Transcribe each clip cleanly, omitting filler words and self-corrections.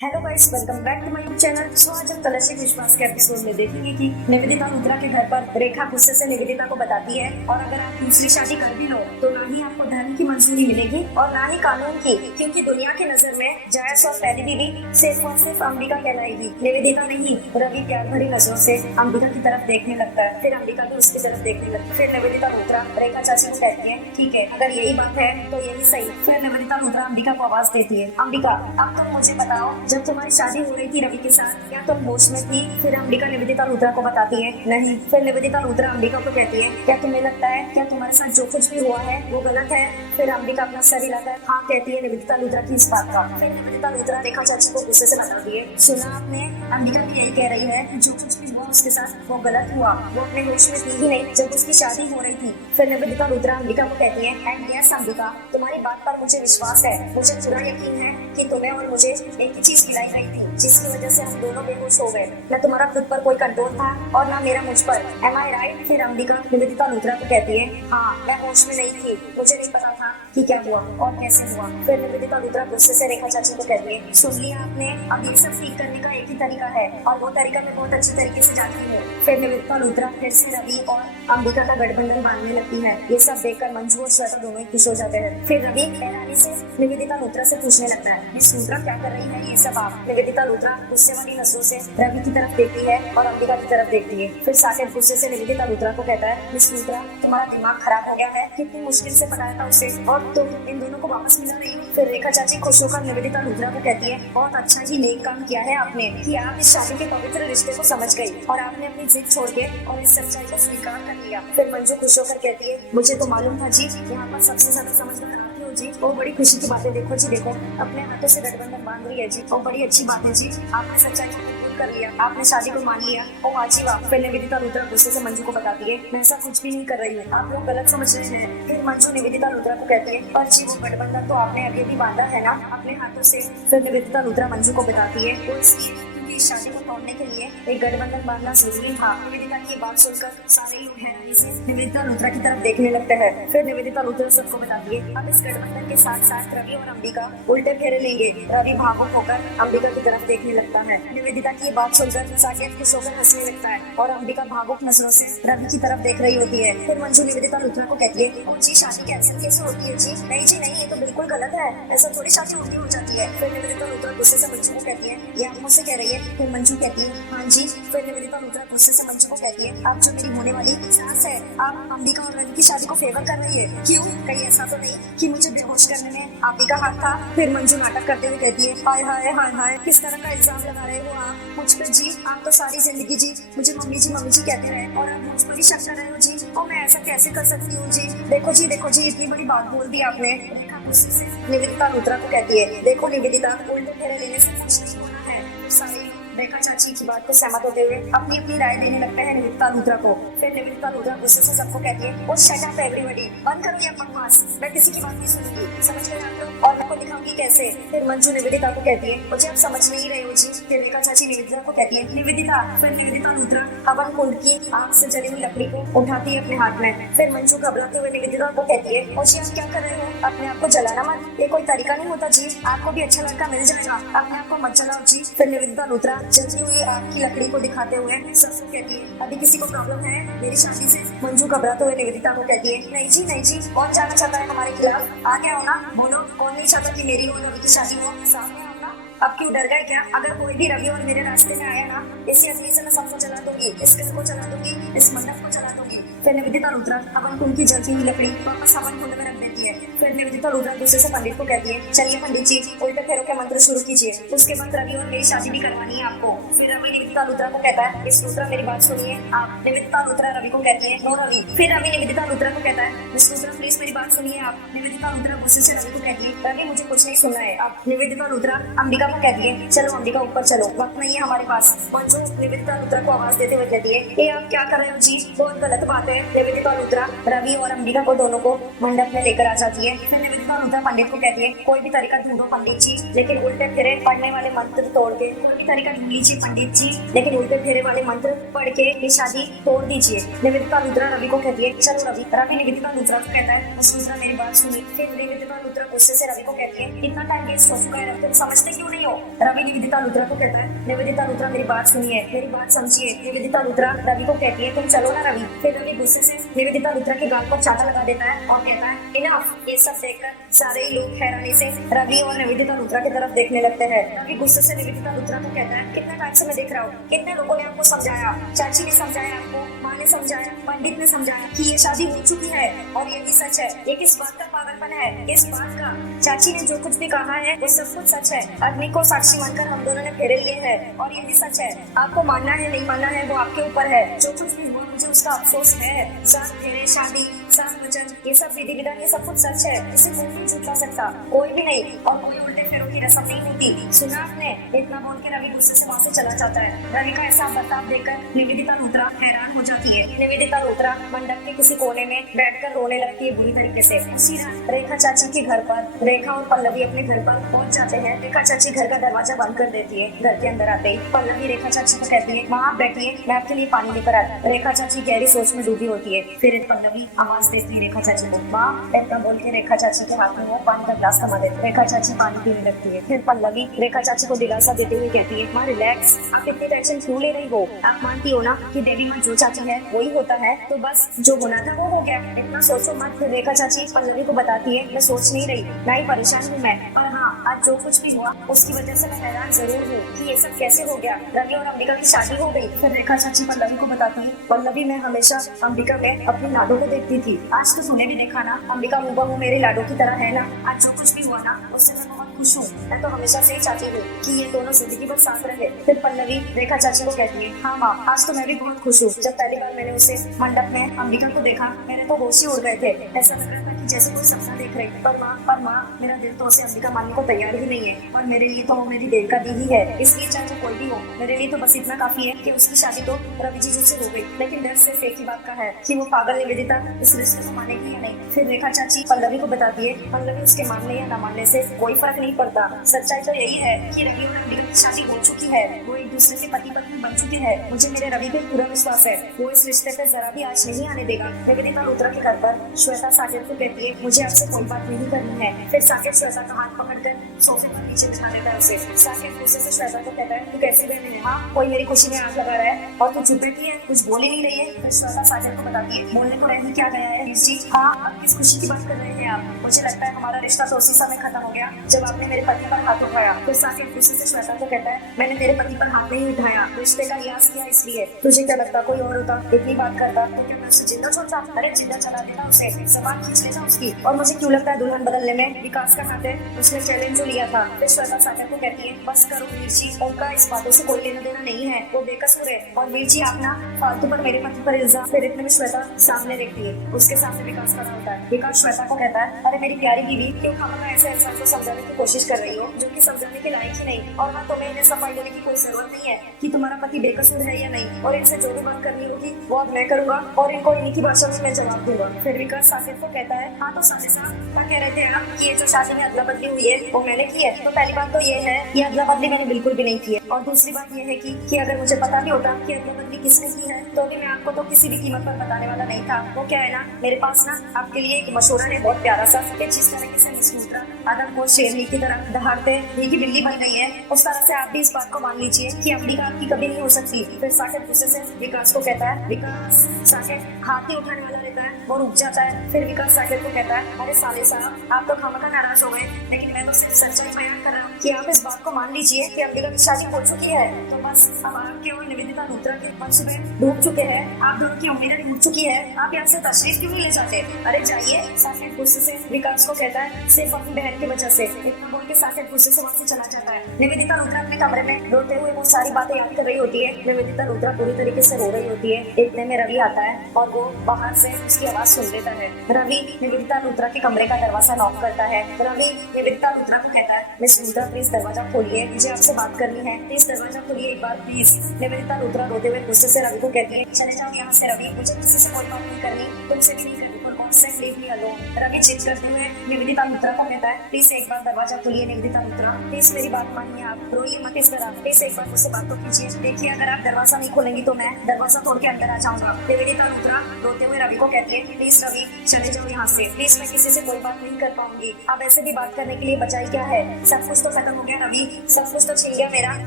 Hello guys, welcome back to my channel. So आज हम कलश विश्वास के एपिसोड में देखेंगे कि निवेदिता रुद्रा के घर पर रेखा गुस्से से निवेदिता को बताती है और अगर आप दूसरी शादी कर भी लो तो ना ही आपको धर्म की मंजूरी मिलेगी और ना ही कानून की, क्योंकि दुनिया की नजर में जायस और पहली बीवी सिर्फ और सिर्फ अंबिका कहलाएगी, निवेदिता नहीं। रवि प्यार भरी नजरों से अंबिका की तरफ देखने लगता है, फिर अंबिका भी उसकी तरफ देखने लगती है। फिर निवेदिता रुद्रा रेखा चाची को कहती है, ठीक है, अगर यही बात है तो यही सही। फिर निवेदिता रुद्रा अंबिका को आवाज देती है, अंबिका अब तुम मुझे बताओ, जब तुम्हारी शादी हो रही थी रवि के साथ, क्या तुम होश में थी? फिर अंबिका निवेदिता रुद्रा को बताती है, नहीं। फिर निवेदिता रुद्रा अंबिका को कहती है, क्या तुम्हें लगता है क्या तुम्हारे साथ जो कुछ भी हुआ है वो गलत है? फिर अंबिका अपना सर हिलाकर हाँ कहती है निवेदिता रुद्रा की इस बात का। फिर निवेदिता रुद्रा रेखा चाची को गुस्से से बताती है, सुना आपने, अंबिका भी यही कह रही है कि जो कुछ भी हुआ उसके साथ वो गलत हुआ, वो अपने होश में थी ही नहीं जब उसकी शादी हो रही थी। फिर निवेदिता रुद्रा अंबिका को कहती है, एंड यस अंबिका, तुम्हारी बात पर मुझे विश्वास है, मुझे पूरा यकीन है कि तुम्हें और मुझे एक ही चीज खिलाई गई थी जिसकी वजह से हम दोनों बेहोश हो गए। न तुम्हारा खुद पर कोई कंट्रोल था और ना मेरा मुझ पर। एम आई राइट? फिर अंबिका निवेदिता रुद्रा को कहती है, हाँ मैं होश में नहीं थी, मुझे नहीं पता था कि क्या हुआ और कैसे हुआ। फिर निवेदिता रुद्रा गुस्से से रेखा चाची को कहती है, सुन लिया आपने, अब ये सब ठीक करने का एक ही तरीका है और वो तरीका मैं बहुत अच्छी तरीके से जानती हूँ। फिर निवेदिता रुद्रा फिर से रवि और अंबिका का गठबंधन बांधने लगती है। ये सब देखकर मंजू और श्वेता दोनों ही खुश हो जाते हैं। फिर रवि हैरानी से निवेदिता रुद्रा से पूछने लगता है, मिस रुद्रा क्या कर रही है ये सब आप? निवेदिता रुद्रा गुस्से वाली नजरों से रवि की तरफ देखती है और अंबिका की तरफ देखती है। फिर साकेत गुस्से से निवेदिता रुद्रा को कहता है, मिस रुद्रा तुम्हारा दिमाग खराब हो गया है, कितनी मुश्किल से पटाया था उसे और तुम इन दोनों को वापस मिला रही हो। फिर रेखा चाची खुश होकर निवेदिता रुद्रा को कहती है, बहुत अच्छा ही नेक काम किया है आपने कि आप इस शादी के पवित्र रिश्ते को समझ गई और आपने अपनी जिद छोड़ के और इस सच्चाई को स्वीकार कर लिया। फिर मंजू खुश होकर कहती है, मुझे तो मालूम था जी, यहाँ पर सबसे ज्यादा समझदार आप ही हो जी। वो बड़ी खुशी की बात है, देखो जी देखो, अपने हाथों से गठबंधन बांध रही है जी, और बड़ी अच्छी बात है जी, आपने सच्चाई को कबूल कर लिया, आपने शादी को मान लिया। ओ हाँ जी वाह। फिर निवेदिता रुद्रा गुस्से से मंजू को बताती है, मैं ऐसा कुछ भी नहीं कर रही हूँ, आप लोग गलत समझ रहे हैं। फिर मंजू निवेदिता रुद्रा को कहती है, पर जी वो गठबंधन तो आपने अभी भी बांधा है ना अपने हाथों से। फिर निवेदिता रुद्रा मंजू को बताती है, वो इसलिए क्योंकि इस शादी को तोड़ने के लिए एक गठबंधन बांधना जरूरी था। निवेदिता की बात सुनकर सारे लोग हैरानी से निवेदिता रुद्रा की तरफ देखने लगते हैं। फिर निवेदिता रुद्रा सबको बताती है, अब इस गठबंधन के साथ साथ रवि और अंबिका उल्टे फेरे लेंगे। रवि भावुक होकर अंबिका की तरफ देखने लगता है। निवेदिता की बात सुनकर साकेत खुश होकर हंसने लगता है और अंबिका भावुक नजरों से रवि की तरफ देख रही होती है। फिर मंजू निवेदिता रुद्रा को कहती है, ओ जी शादी कैंसिल कैसे होती है जी? नहीं जी नहीं, ये तो बिल्कुल गलत है, ऐसा थोड़ी शादी उल्टी हो जाती है। फिर निवेदिता रुद्रा गुस्से से मंजू को कहती है, ये आप मुझसे कह रही है? फिर मंजू कहती है, हाँ जी। फिर निवेदिता रुद्रा गुस्से से मंजू को कहती है, आप जो मेरी होने वाली सास है, आप अंबिका और रवि की शादी को फेवर कर रही है, क्यों? कहीं ऐसा तो नहीं कि मुझे बेहोश करने में आप ही का हाथ था? फिर मंजू नाटक करते हुए कहती है, हाय हाय हाय हाय, किस तरह का इल्जाम लगा रहे हो आप मुझ पर जी? आप तो सारी जिंदगी जी मुझे मम्मी जी कहते रहे और आप मुझ पर ही शक कर रहे हो जी, और मैं ऐसा कैसे कर सकती हूँ जी? देखो जी इतनी बड़ी बात बोल दी आपने। रेखा गुस्से से निवेदिता रुद्रा को कहती है, देखो निवेदिता, उल्टे फेरे लेने से कुछ नहीं होना है। सारे रेखा चाची की बात को सहमत होते हुए अपनी अपनी राय देने लगता है निवेदिता रुद्रा को। फिर निवेदिता रुद्रा गुस्से से सबको कहती है, ओ शट अप एवरीबॉडी, बंद करो ये बकवास, मैं किसी की बात नहीं सुनूंगी, समझ गए आप लोग? और मैं को दिखाऊंगी कैसे। फिर मंजू निवेदिता को कहती है, मुझे आप समझ नहीं रहे हो जी। फिर रेखा चाची निवेदिता को कहती है, निवेदिता। फिर निवेदिता रुद्रा हवन कुंड की आग से जली हुई लकड़ी को उठाती है अपने हाथ में। फिर मंजू घबराते हुए निवेदिता को कहती है, ओ जी आप क्या कर रहे हो? अपने आप को जलाना मत, ये कोई तरीका नहीं होता जी, आपको भी अच्छा लड़का मिल जाएगा, अपने आप को मत जलाओ जी। फिर निवेदिता रुद्रा जलती हुई आग की लकड़ी को दिखाते हुए सबसे कहती है, अभी किसी को प्रॉब्लम है मेरी शादी से? मंजू घबराते हुए निवेदिता को कहती है, नहीं जी, कौन जाना चाहता है हमारे खिलाफ? आगे आओ ना, बोलो कौन नहीं चाहता कि मेरी और रवि की शादी हो? सामने आओ ना, अब क्यों डर गए क्या? अगर कोई भी रवि और मेरे रास्ते में आया ना, इसी अग्नि से मैं सबको जला दूंगी, इस घर को जला दूंगी, इस मंडप को जला दूंगी। फिर निवेदिता रुद्रा हवन कुंड की जलती हुई लकड़ी वापस हवन कुंड में रख देती है। फिर निवेदिता रुद्रा गुस्से से पंडित को कहती है, चलिए पंडित जी उल्टे फेरों के मंत्र शुरू कीजिए, उसके बाद रवि और मेरी शादी भी करवानी है आपको। फिर रवि निवेदिता रुद्रा को कहता है, मिस रुद्रा मेरी बात सुनिए आप। निवेदिता रुद्रा रवि को कहती है, नो रवि। फिर रवि निवेदिता रुद्रा को कहता है, मिस रुद्रा प्लीज मेरी बात सुनिए आप। निवेदिता रुद्रा गुस्से से रवि को कहती है, रवि मुझे कुछ नहीं सुनना है आप। निवेदिता रुद्रा अंबिका को कहती है, चलो अंबिका ऊपर चलो, वक्त नहीं है हमारे पास। मंजू निवेदिता रुद्रा को आवाज देते हुए कहती है, ये आप क्या कर रहे हो जी, बहुत गलत बात है। निवेदिता रुद्रा रवि और अंबिका को दोनों को मंडप में लेकर आ जाती है। फिर निवेदिता लूथरा पंडित को कहती है कोई भी तरीका ढूंढो पंडित जी, लेकिन उल्टे फिरे पढ़ने वाले मंत्र तोड़ के, कोई भी तरीका ढूंढ लीजिए पंडित जी, लेकिन उल्टे फिरे वाले मंत्र पढ़ के ये शादी तोड़ दीजिए। निवेदिता लूथरा रवि को कहती है चलो रवि। रवि निवेदिता लूथरा को कहता है बस लूथरा मेरी बात सुनी। फिर निवेदिता लूथरा गुस्से से रवि को कहती है इतना टाइम वेस्ट हो चुका है, तुम समझते क्यों नहीं हो। रवि निवेदिता लूथरा को कहता है निवेदिता लूथरा मेरी बात सुनिए, मेरी बात समझिए। निवेदिता लूथरा रवि को कहती है तुम चलो ना रवि। फिर रवि गुस्से से निवेदिता लूथरा के गाल पर चाटा लगा देता है और कहता है इनफ। ये सब देखकर सारे ही लोग हैरानी से रवि और निवेदिता लूथरा की तरफ देखने लगते हैं। रवि गुस्से से निवेदिता लूथरा को कहता है कितना टाइम से मैं देख रहा हूँ, कितने लोगों ने आपको समझाया, चाची ने समझाया आपको, माँ ने समझाया, पंडित ने समझाया कि ये शादी हो चुकी है और ये भी सच है। ये किस बात का पागलपन है, किस बात का। चाची ने जो कुछ भी कहा है वो सब कुछ सच है। अग्नि को साक्षी मानकर हम दोनों ने फेरे लिए हैं और ये भी सच है। आपको मानना है नहीं मानना है वो आपके ऊपर है। जो कुछ भी हुआ मुझे उसका अफसोस है। 7 फेरे, शादी, 7 वचन, ये सब विधि विधान ये सब कुछ सच है। इसे कोई नहीं झूठा सकता, कोई भी नहीं। और कोई उल्टे फेरों की रस्म नहीं होती। सुना आपने। इतना बोल के रवि गुस्से से वहाँ से चला जाता है। रवि का ऐसा बर्ताव देखकर निवेदिता लूथरा हैरान हो जाती है। निवेदिता लूथरा मंडप के किसी कोने में बैठकर रोने लगती है बुरी तरीके से। उसी रात रेखा चाची के घर पर रेखा और पल्लवी अपने घर पर पहुंच जाते हैं। रेखा चाची घर का दरवाजा बंद कर देती है। घर के अंदर आते ही पल्लवी रेखा चाची को कहती है माँ आप बैठिए, मैं आपके लिए पानी लेकर आती। रेखा चाची गहरी सोच में डूबी होती है। फिर पल्लवी आवाज देती है रेखा चाची को माँ। इतना बोल के रेखा चाची के हाथ में वो पानी का ग्लास थमा देती है। रेखा चाची पानी पीने लगती है। फिर पल्लवी रेखा चाची को दिलासा देते हुए कहती है माँ रिलैक्स, आप इतनी टेंशन क्यों ले रही हो। आप मानती हो ना कि देवी माँ जो चाहती है वही होता है, तो बस जो होना था वो हो गया, इतना सोचो मत। फिर रेखा चाची पल्लवी को बताती है मैं सोच नहीं रही, ना ही परेशान हूँ मैं, और हाँ आज जो कुछ भी हुआ उसकी वजह से मैं हैरान जरूर हूँ कि ये सब कैसे हो गया। रवि और अंबिका की शादी हो गई। फिर रेखा चाची पल्लवी को बताती है पल्लवी मैं हमेशा अंबिका में अपनी लाडो को देखती थी, आज तो तूने भी देखा ना, अंबिका हूबहू मेरे लाडो की तरह है ना। आज जो कुछ भी हुआ ना उससे मैं बहुत खुश हूँ। मैं तो हमेशा से ही चाहती हूँ कि ये दोनों जिंदगी भर साथ रहे। फिर पल्लवी रेखा चाची को कहती है हाँ माँ आज तो मैं भी बहुत खुश हूँ। जब पहली बार मैंने उसे मंडप में अंबिका को देखा मेरे तो होश ही उड़ गए थे। ऐसा लग रहा था कि जैसे कोई सपना देख रही। पर माँ मेरा दिल तो उसे अंबिका मानने को तैयार ही नहीं है, और मेरे लिए तो वो मेरी देव का दी ही है। इसलिए चाहे वो कोई भी हो मेरे लिए तो बस इतना काफी है कि उसकी शादी तो रवि जी से हो गई। लेकिन डर सिर्फ एक ही बात का है कि वो पागल निवेदिता इस रिश्ते को मानेगी या नहीं। फिर रेखा चाची पल्लवी को बताती है पल्लवी उसके मानने या न मानने से कोई फर्क नहीं पड़ता। सच्चाई तो यही है कि रवि और अंबिका की शादी हो चुकी है, वो एक दूसरे के पति पत्नी बन चुके हैं। मुझे मेरे रवि पे पूरा विश्वास है, वो इस रिश्ते पे जरा भी आँच नहीं आने देगा। निवेदिता लूथरा के घर पर श्वेता साकेत को कहती है मुझे आपसे कोई बात नहीं करनी है। फिर साकेत श्वेता का हाथ पकड़कर सोफे पर नीचे बिठा देता है उसे। साकेत गुस्से से श्वेता को कहता है तू कैसी बहन है, हाँ कोई मेरी खुशी में आग लगा रहा है और तू चुप बैठी है, कुछ बोल ही नहीं रही है। फिर श्वेता साकेत को बताती है बोलने को रह ही क्या गया है जी। हाँ अब किस खुशी की बात कर रहे हैं आप। मुझे लगता है हमारा रिश्ता तो उसी समय खत्म हो गया जब आपने मेरे पति पर हाथ उठाया। फिर साकेत गुस्से से श्वेता को कहता है मैंने तेरे पति पर हाथ नहीं उठाया, रिश्ते का लिहाज किया इसलिए। तुझे क्या लगता कोई और होता इतनी बात करता तो क्या मैं उसे जिंदा छोड़ता। अरे जिंदा चला देता उसे, जबान खींच लेता उसकी। और मुझे क्यों लगता है दुल्हन बदलने में विकास का हाथ है, उसने चैलेंज जो लिया था। फिर श्वेता साकेत को कहती है बस करो वीर जी, उनका इस बातों से कोई लेना देना नहीं है, वो बेकसूर है। और वीर जी आप ना फालतू पर मेरे पति पर इल्जाम। फिर इतने में श्वेता सामने देखती है, उसके सामने विकास खड़ा होता है। विकास श्वेता को कहता है अरे मेरी प्यारी बीवी क्यों खामखा ऐसे इंसान को समझाने की कोशिश कर रही हो जो कि समझाने के लायक ही नहीं। और हाँ तुम्हें इन्हें सफाई देने की कोई जरूरत नहीं है कि तुम्हारा पति बेकसूर है या नहीं, और इनसे जो भी बात करनी होगी वो अब मैं करूंगा और इनको इन्हीं की भाषा में मैं जवाब दूंगा। फिर विकास साकेत को कहता है हाँ तो साले साहब क्या कह रहे थे आप कि ये जो शादी में अदला बदली हुई है वो मैंने की है। तो पहली बात तो ये है कि अदला बदली मैंने बिल्कुल भी नहीं की है, और दूसरी बात ये है कि अगर मुझे पता भी होता कि अदला बदली किसने की है तो भी मैं आपको तो किसी भी कीमत पर बताने वाला नहीं था। वो क्या है ना मेरे पास ना आपके लिए एक मशवरा है बहुत प्यारा सा, जिस तरह से मिस लूथरा आदम को शेरनी की तरह दहाड़ते की बिल्ली बन गई है, उस तरह से आप भी इस बात को मान लीजिए कि अंबिका आपकी कभी नहीं हो सकती। फिर साकेत गुस्से से विकास को कहता है विकास। साकेत हाथ ही उठाने वाला रहता है, वो रुक जाता है। फिर विकास साकेत को कहता है अरे साले साहब आप तो खामखा नाराज हो गए, लेकिन मैं तो सिर्फ सच्चाई बयान कर रहा हूँ कि आप इस बात को मान लीजिए कि अंबिका की शादी हो चुकी है। तो बस अब आपके और निवेदिता लूथरा के मंसूबे डूब चुके हैं, आप दोनों की उम्मीदें टूट चुकी है। आप यहाँ से तशरीफ क्यों नहीं ले जाते। अरे जाइए। साकेत गुस्से से विकास को कहता है सिर्फ अपनी बहन की वजह से। इतना बोल के साकेत गुस्से से वहाँ से चला जाता है। निवेदिता लूथरा अपने कमरे में रोते हुए वो सारी बातें याद कर रही होती है। निवेदिता लूथरा पूरी तरीके से रो रही होती है। इतने में रवि आता है और वो बाहर से उसकी आवाज सुन लेता है। रवि निवेदिता लूथरा के कमरे का दरवाजा नॉक करता है। रवि निवेदिता लूथरा को कहता है मिस लूथरा प्लीज दरवाजा खोलिए, मुझे आपसे बात करनी है, प्लीज दरवाजा खोलिए एक बार प्लीज। निवेदिता लूथरा रोते हुए गुस्से से रवि को कहती है चले जाओ यहाँ से रवि, मुझे किसी से कोई बात नहीं करनी, तुमसे भी नहीं करनी, पर कौन सेट लीव मी अलोन। रवि जिद करते हुए निवेदिता लुथरा को कहता है, प्लीज एक बार दरवाजा खोलिए निवेदिता लुथरा, प्लीज मेरी बात मानिए, आप रोइए मत इस तरह, प्लीज एक बार मुझसे बात तो कीजिए। देखिए अगर आप दरवाजा नहीं खोलेंगी तो मैं दरवाजा तोड़ के अंदर आ जाऊंगा। निवेदिता लुथरा रोते हुए रवि को कहती है, प्लीज रवि चले जाओ यहाँ से, प्लीज मैं किसी से कोई बात नहीं कर पाऊंगी। अब ऐसे भी बात करने के लिए बचाई क्या है, सब कुछ तो खत्म हो गया रवि, सब कुछ तो छिन गया मेरा,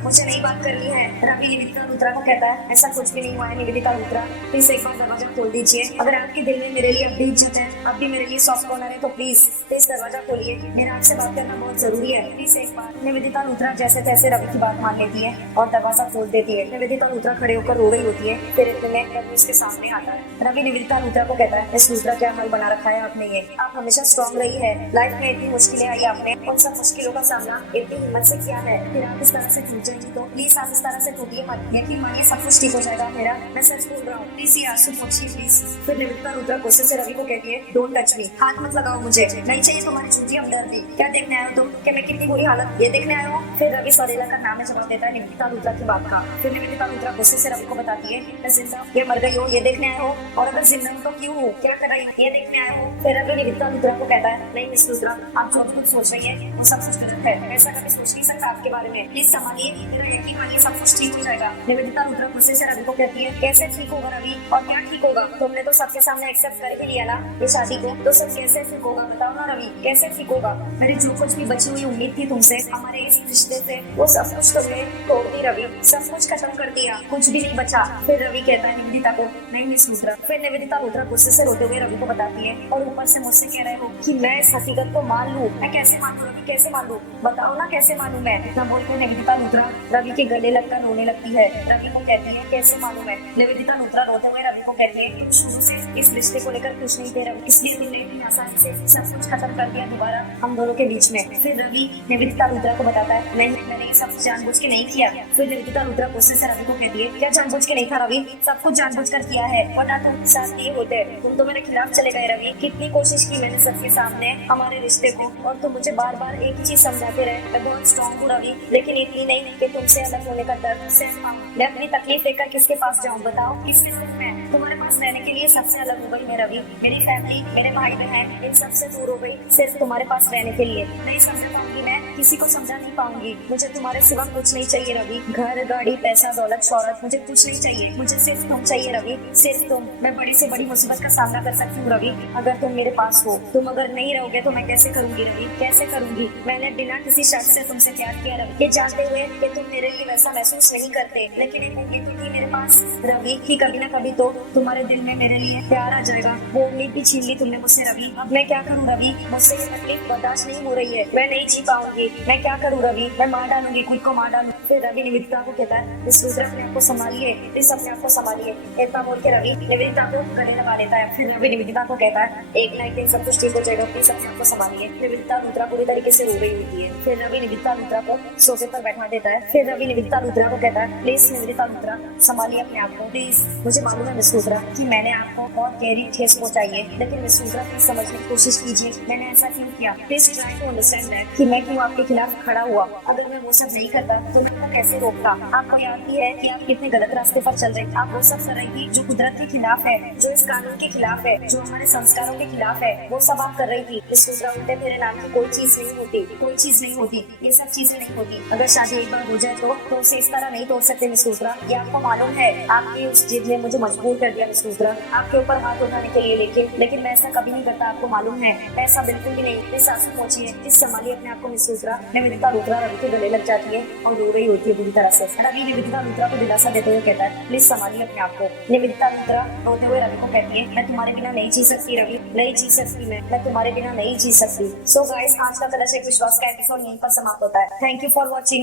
मुझे नहीं बात करनी है। रवि निवेदिता लुथरा को कहता है, ऐसा कुछ भी नहीं हुआ है निवेदिता लुथरा, प्लीज एक बार दरवाजा खोल दीजिए। अगर आपके दिल में मेरे लिए अब भी इज्जत है, अब भी मेरे लिए सॉफ्ट कॉर्नर है तो प्लीज प्लीज दरवाजा खोलिए, मेरा आपसे बात करना बहुत जरूरी है, प्लीज एक बार। निवेदिता लुथरा जैसे तैसे रवि की बात मान लेती है और दरवाजा खोल देती है। निवेदिता लुथरा खड़े होकर रो रही होती है, फिर इतने में रवि उसके सामने आता है। रवि निवेदिता लुथरा को कहता है, इस लुथरा क्या हाल बना रखा है आपने, ये आप हमेशा स्ट्रॉन्ग रही है, लाइफ में इतनी मुश्किलें आई आपने, उन सब मुश्किलों का सामना इतनी हिम्मत से किया है, फिर आप इस तरह से टूट जाएंगी तो प्लीज आप इस तरह से टूटिए मत, यकीन मानिए सब कुछ ठीक हो जाएगा मेरा, मैं सच बोल रहा हूँ, प्लीज ये आंसू पोंछिए प्लीज। फिर निवेदिता लुथरा गुस्से से रवि को कहती है, डोंट टच मी, हाथ मत लगाओ मुझे, नहीं चाहिए तुम्हारी झूठी हमदर्दी, क्या देखने आए हो तुम कि मैं कितनी बुरी हालत ये देखने आए हो। फिर रवि सरेला का नाम जवाब देता है निवेदिता लुथरा की बात का। फिर निवेदिता लुथरा गुस्से से रवि को बताती है, मैं जिंदा ये मर गई हो ये देखने आए हो, और अगर जिंदा हूँ तो क्यों हूँ, क्या कर रही ये देखने आए हो। फिर रवि निवेदिता लुथरा को कहता है, नहीं मिस लुथरा, आप जो भी कुछ सोच रही है वो सब कुछ गलत है, ऐसा कभी सोच नहीं सकता आपके बारे में, प्लीज संभालिए, मेरा यकीन मानिए सब कुछ ठीक हो जाएगा। निवेदिता लुथरा गुस्से से रवि को कहती है, कैसे ठीक होगा रवि, और क्या ठीक होगा, तुमने तो सबके सामने एक्सेप्ट कर ही लिया ना ये शादी को, तो सब कैसे ठीक होगा बताओ ना रवि, कैसे ठीक होगा। मेरी जो कुछ भी बची हुई उम्मीद थी तुमसे, हमारे इस रिश्ते से, वो सब कुछ तुमने तोड़ दी रवि, सब कुछ खत्म कर दिया, कुछ भी नहीं बचा। फिर रवि कहता है निवेदिता को, नहीं मिस लुथरा। फिर निवेदिता लुथरा गुस्से से रोते हुए रवि को बताती है, और ऊपर से मुझसे कह रहे हो कि मैं इस हकीकत को मान लूं, मैं कैसे मान लूं रवि, कैसे मान लूं, बताओ ना कैसे मानूं मैं। इतना बोलकर निवेदिता लुथरा रवि के गले लगकर रोने लगती है। रवि को कहती है, कैसे मानूं मैं। निवेदिता लुथरा रोते हुए रवि को कहती है, तुम शुरू से इस रिश्ते को लेकर खुश नहीं थे रवि, इसलिए तुमने इतनी आसानी से सब कुछ खत्म कर दिया दोबारा हम दोनों के बीच में। फिर रवि निवेदिता लुथरा को बताता है, नहीं मैंने ये सब जानबूझ के नहीं किया। फिर निवेदिता लुथरा गुस्से से रवि को कहती है, क्या जानबूझ के नहीं था रवि, सब कुछ जानबूझ कर किया है, वरना तुम साथ ये होते, तुम तो मेरे खिलाफ चले गए रवि। कितनी कोशिश की मैंने सबके सामने हमारे रिश्ते को, और तुम मुझे बार बार एक ही चीज समझाते रहे, मैं बहुत स्ट्रॉन्ग हूँ रवि, लेकिन इतनी नहीं कि तुमसे अलग होने का दर्द सिर्फ मैं अपनी तकलीफ लेकर किसके पास जाऊँ बताओ, किसके साथ मैं तुम्हारे पास रहने के लिए सबसे अलग हो गई मैं रवि, मेरी फैमिली, मेरे भाई बहन, इन सबसे दूर हो गई सिर्फ तुम्हारे पास रहने के लिए। नहीं समझ पाऊंगी मैं, किसी को समझा नहीं पाऊंगी, मुझे तुम्हारे सिवा कुछ नहीं चाहिए रवि, घर गाड़ी पैसा दौलत शौहरत मुझे कुछ नहीं चाहिए, मुझे सिर्फ तुम चाहिए रवि, सिर्फ तुम। मैं बड़ी से बड़ी मुसीबत का सामना कर सकती हूँ रवि अगर तुम मेरे पास हो, तुम अगर नहीं रहोगे तो मैं कैसे करूंगी रवि, कैसे करूंगी। मैंने बिना किसी शर्त से तुमसे प्यार किया रवि, ये जानते हुए कि तुम मेरे लिए वैसा महसूस नहीं करते, लेकिन एक उम्मीद तो थी मेरे पास रवि कि कभी ना कभी तो तुम्हारे दिल में मेरे लिए प्यार आ जाएगा, वो उम्मीद भी छीन ली तुमने मुझसे रवि। अब मैं क्या करूँ रवि, मुझसे ये तकलीफ बर्दाश्त नहीं हो रही है, मैं नहीं जी पाऊंगी, मैं क्या करूँ रवि, मैं मार डालूंगी, खुद को मार डालूंगी। फिर रवि निवेदिता को कहता है, इस लुथरा अपने आप को संभालिए, इस अपने आप को संभालिए। इतना बोल के रवि निवेदिता को गले लगा लेता है। फिर रवि निवेदिता को कहता है, एक ना एक दिन सब कुछ ठीक हो जाएगा, प्लीज अपने आप को संभालिए। निवेदिता लुथरा पूरी तरीके से रो रही होती है। फिर रवि निवेदिता लुथरा को सोफे पर बैठा देता है। फिर रवि निवेदिता लुथरा को कहता है, प्लीज निवेदिता लुथरा संभालिए अपने आप को, प्लीज। मुझे मालूम है मिस लुथरा कि मैंने आपको बहुत गहरी ठेस पहुंचाई है, लेकिन मिस लुथरा प्लीज समझने की कोशिश कीजिए मैंने ऐसा क्यों किया, please try to understand that कि मैं क्यों आपके खिलाफ खड़ा हुआ। अगर मैं वो सब नहीं करता तो मैं आपको कैसे रोकता। आपको याद भी है कि आप कितने गलत रास्ते पर चल रहे, आप वो सब कर रही थी जो कुदरत के खिलाफ है, जो इस कानून के खिलाफ है, जो हमारे संस्कारों के खिलाफ है, वो सब आप कर रही थी। मिस लुथरा उल्टे मेरे नाम की कोई चीज नहीं होती, कोई चीज नहीं होती, ये सब चीजें नहीं होती। अगर शादी एक बार हो जाए तो उसे इस तरह नहीं तोड़ सकते मिस लुथरा, ये आपको मालूम है। आपकी उस जिद ने मुझे मजबूर कर दिया मिस लुथरा आपके ऊपर हाथ उठाने के लिए, लेकिन मैं ऐसा कभी नहीं करता, आपको मालूम है, ऐसा बिल्कुल भी नहीं। इस आंसू पहुंचिए, इस संभालिए अपने आप को मिस लुथरा। निवेदिता लुथरा रवि के गले लग जाती है और रो रही होती है बुरी तरह से। रवि निवेदिता लुथरा को दिलासा देते हुए कहता है, प्लीज संभालिए अपने आप को। निवेदिता लुथरा रोते हुए रवि को कहती है, मैं तुम्हारे बिना नहीं जी सकती रवि, नहीं जी सकती, मैं तुम्हारे बिना नहीं जी सकती। सो गाइस, आज का कलश एक विश्वास का एपिसोड यहीं पर समाप्त होता है। Thank you for watching.